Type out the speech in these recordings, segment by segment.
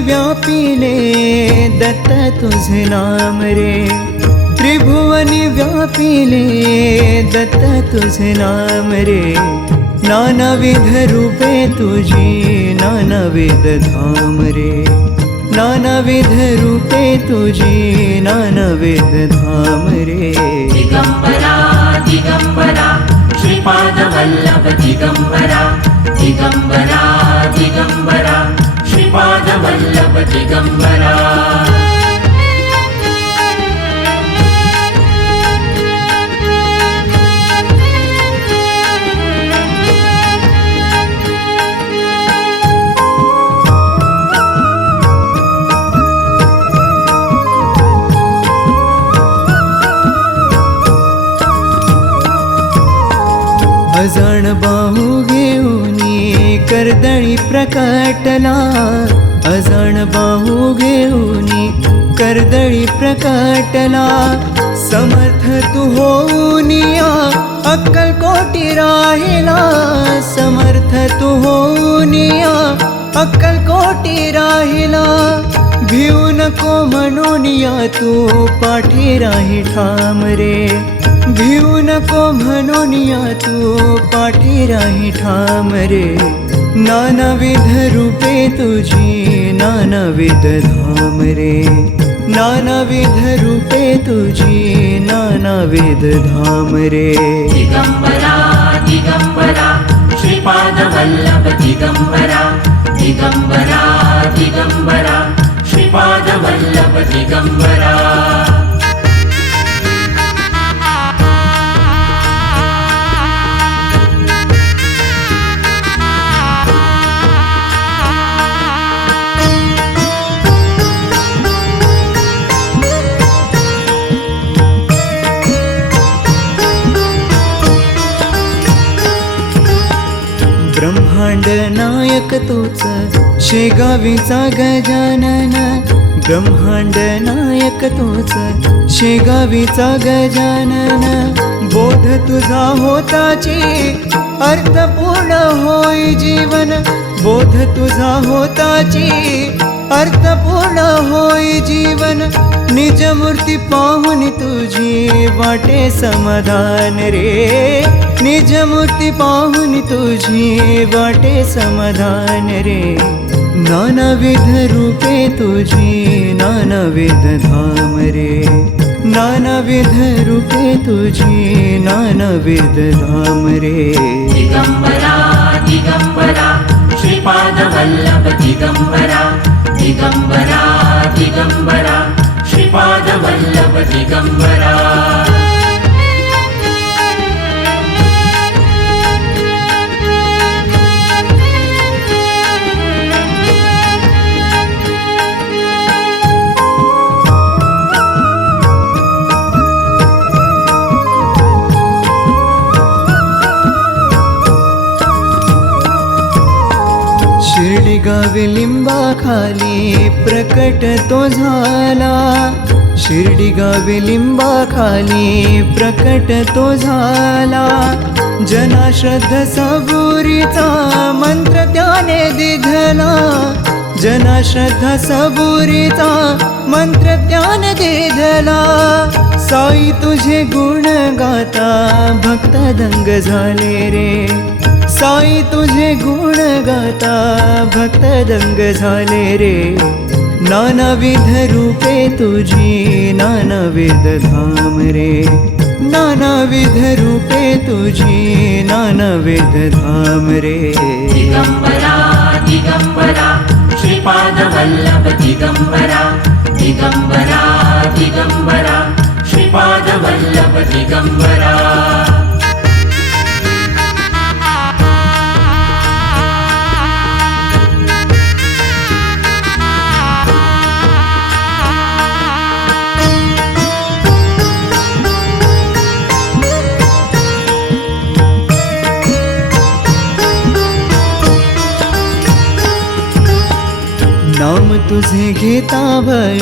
व्यापिले दत्त तुझे नाम रे, त्रिभुवनी व्यापिले दत्त तुझे नाम रे, नानाविध रूपे तुझी नानाविध धाम रे, नानाविध रूपे तुझी नानाविध धाम रे। दिगंबरा दिगंबरा श्रीपाद वल्लभ दिगंबरा, दिगंबरा दिगंबरा श्रीपाद वल्लभ दिगंबरा। अजाण बाहू घेऊनी कर्दळी प्रकटला, अजाण बाहू घेऊनी कर्दळी प्रकटला, समर्थ तू होऊनिया अक्कलकोटी राहिला, समर्थ तू होऊनिया अक्कलकोटी राहिला, भिऊ नको म्हणूनिया तू पाठी राही ठाम रे, भिऊ नको म्हणूनिया तू पाठी राही ठाम रे, नानाविध रूपे तुझी नानाविध धाम रे, नानाविध रूपे तुझी नानाविध धाम रे। दिगंबरा दिगंबरा श्रीपाद वल्लभ दिगंबरा, दिगंबरा दिगंबरा श्रीपाद वल्लभ दिगंबरा। ब्रह्मांड नायक तूच शेगावीचा गजानन, ब्रह्मांड नायक तूच शेगावीचा गजानन, बोध तुझा होताची अर्थपूर्ण होई जीवन, बोध तुझा होताची अर्थपूर्ण होई जीवन, निज मूर्ती पाहून तुझी वाटे समाधान रे, निज मूर्ती पाहून तुझी वाटे समाधान रे, नानाविध रूपे तुझी नानाविध धाम रे, नानाविध रूपे तुझी नानाविध धाम रे। दिगंबरा दिगंबरा श्रीपाद वल्लभ दिगंबरा, दिगंबरा दिगंबरा श्रीपाद वल्लभ दिगंबरा। शिर्डी गावी लिंबाखाली प्रकट तो झाला, शिर्डी गावी लिंबाखाली प्रकट तो झाला, जनाश्रद्धा सबुरीचा मंत्र त्याने दिधला, जनाश्रद्धा सबुरीचा मंत्र त्याने दिधला, साई तुझे गुण गाता भक्त दंग झाले रे, साई तुझे गुण गाता भक्त दंग झाले रे, नानाविध रूपे तुझी नानाविध धाम रे, नानाविध रूपे तुझी नानाविध धाम रे। दिगंबरा दिगंबरा श्रीपाद वल्लभ दिगंबरा, दिगंबरा दिगंबरा श्रीपाद वल्लभ दिगंबरा। नाम तुझे घेता भय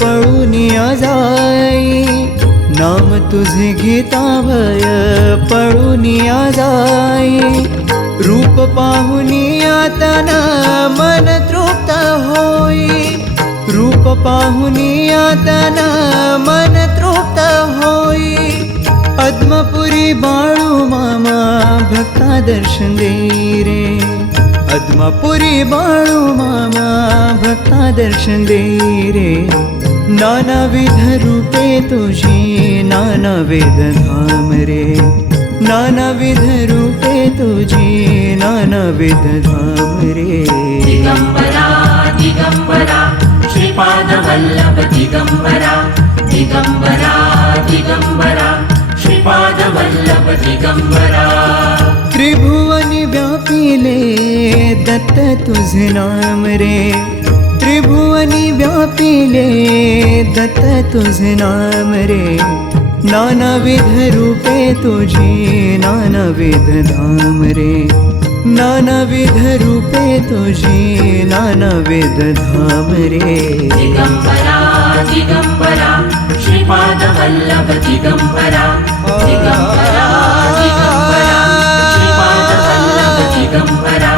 पळून जाई, नाम तुझे घेता भय पळून जाई, रूप पाहुनी आतना मन तृप्त होई, रूप पाहुनी आतन मन तृप्त होई अद्मपुरी बाळू मामा भक्ता दर्शन देई रे अद्मपुरी बाळू मामा भक्ता दर्शन देई रे नानाविध रूपे तुझी नानाविध धाम रे नानाविध रूपे तुझी नानाविध धाम रे दिगंबरा दिगंबरा श्रीपाद वल्लभ दिगंबरा दिगंबरा दिगंबरा श्रीपाद वल्लभ दिगंबरा त्रिभुवनी व्यापिले दत्त तुझे नाम रे त्रिभुवनी व्यापिले दत्त तुझे नाम रे नानाविध रूपे तुझी नानाविध धाम रे नानाविध रूपे तुझी नानाविध धाम रे दिगंबरा दिगंबरा श्रीपाद वल्लभ दिगंबरा दिगंबरा दिगंबरा श्रीपाद वल्लभ दिगंबरा